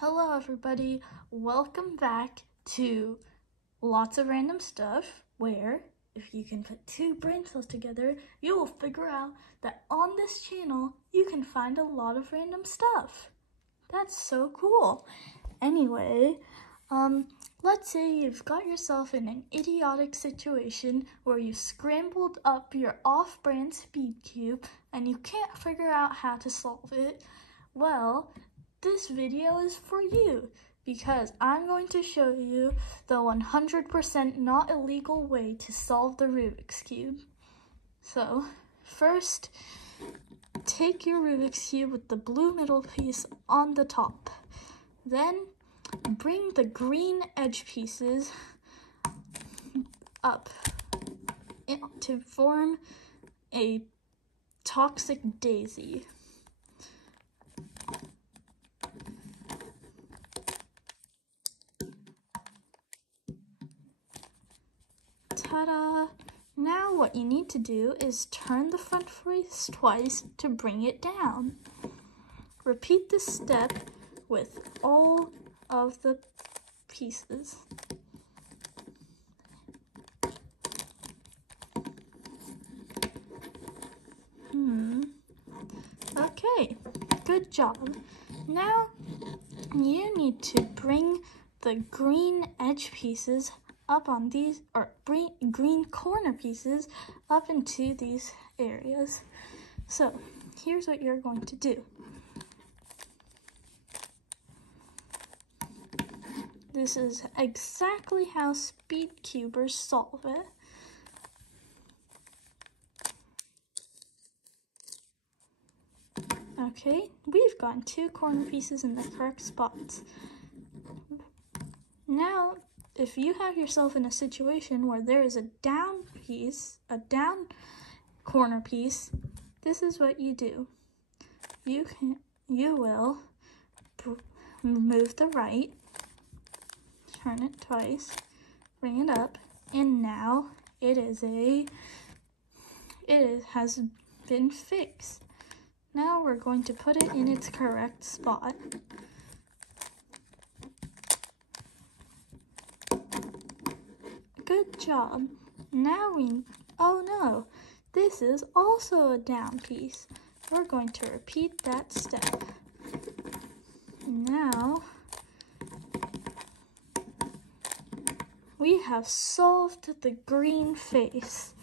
Hello everybody, welcome back to Lots of Random Stuff, where if you can put two brain cells together, you will figure out that on this channel you can find a lot of random stuff. That's so cool. Anyway, let's say you've got yourself in an idiotic situation where you scrambled up your off-brand speed cube and you can't figure out how to solve it. Well, this video is for you because I'm going to show you the 100% not illegal way to solve the Rubik's Cube. So, first, take your Rubik's Cube with the blue middle piece on the top. Then, bring the green edge pieces up to form a toxic daisy. Ta-da! Now what you need to do is turn the front face twice to bring it down. Repeat this step with all of the pieces. Okay, good job. Now you need to bring the green edge pieces up on these, or green corner pieces up into these areas. So here's what you're going to do. This is exactly how speed cubers solve it. Okay, we've gotten two corner pieces in the correct spots. Now, if you have yourself in a situation where there is a down corner piece, this is what you do. You will move the right, turn it twice, bring it up, and now it has been fixed. Now we're going to put it in its correct spot. Good job. Now oh no, this is also a down piece. We're going to repeat that step. Now, we have solved the green face.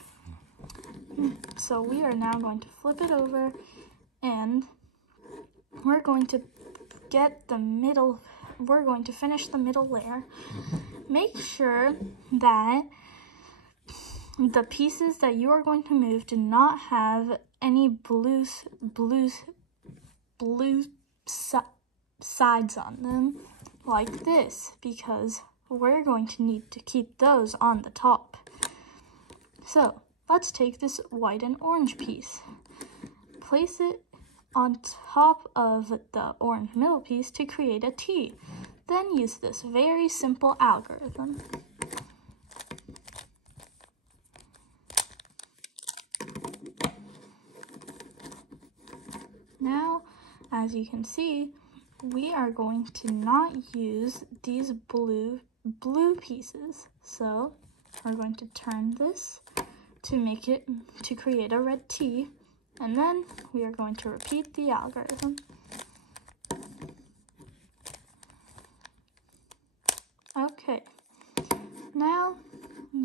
So we are now going to flip it over and we're going to finish the middle layer. Make sure that the pieces that you are going to move do not have any blue sides on them, like this, because we're going to need to keep those on the top. So, let's take this white and orange piece. Place it on top of the orange middle piece to create a T. Then use this very simple algorithm. Now, as you can see, we are going to not use these blue pieces. So, we're going to turn this to create a red T, and then we are going to repeat the algorithm. Okay, now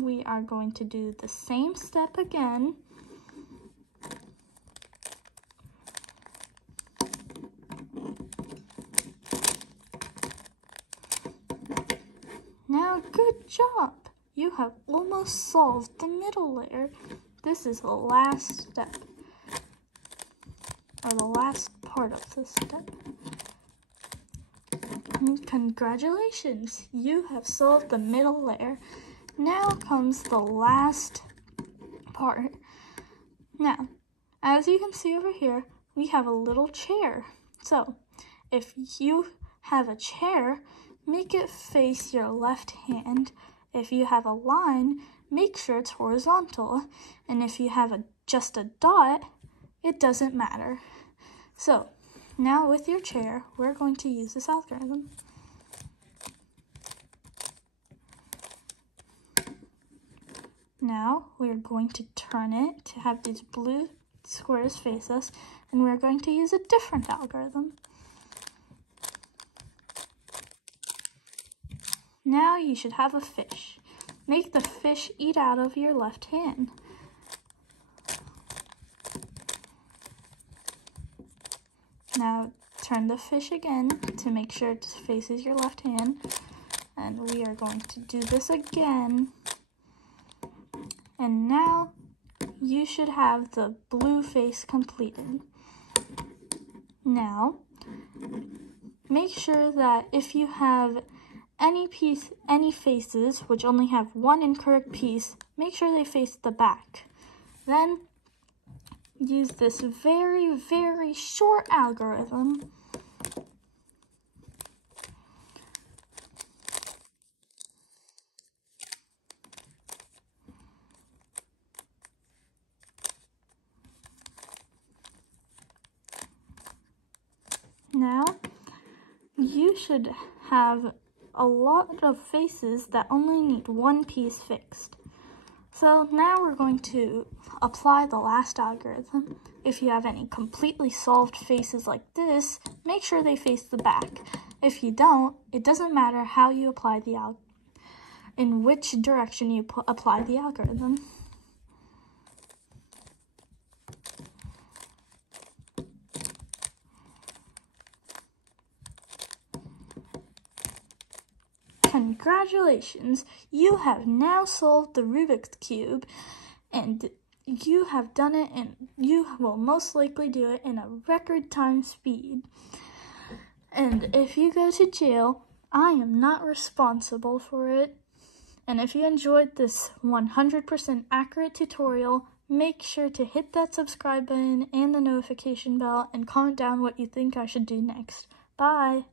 we are going to do the same step again. Now, good job! You have almost solved the middle layer. This is the last step, or the last part of the step. Congratulations, you have solved the middle layer. Now comes the last part. Now, as you can see over here, we have a little chair. So, if you have a chair, make it face your left hand. If you have a line, make sure it's horizontal. And if you have just a dot, it doesn't matter. So, Now with your chair, we're going to use this algorithm. Now we're going to turn it to have these blue squares face us, and we're going to use a different algorithm. Now you should have a fish. Make the fish eat out of your left hand. Now turn the fish again to make sure it faces your left hand, and we are going to do this again. And now you should have the blue face completed. Now, make sure that if you have any faces which only have one incorrect piece, make sure they face the back. Then, use this very, very short algorithm . Now, you should have a lot of faces that only need one piece fixed. So now we're going to apply the last algorithm. If you have any completely solved faces like this, make sure they face the back. If you don't, it doesn't matter how you apply in which direction you apply the algorithm. Congratulations, you have now solved the Rubik's Cube, and you have done it, and you will most likely do it in a record time speed. And if you go to jail, I am not responsible for it. And if you enjoyed this 100% accurate tutorial, make sure to hit that subscribe button and the notification bell and comment down what you think I should do next. Bye!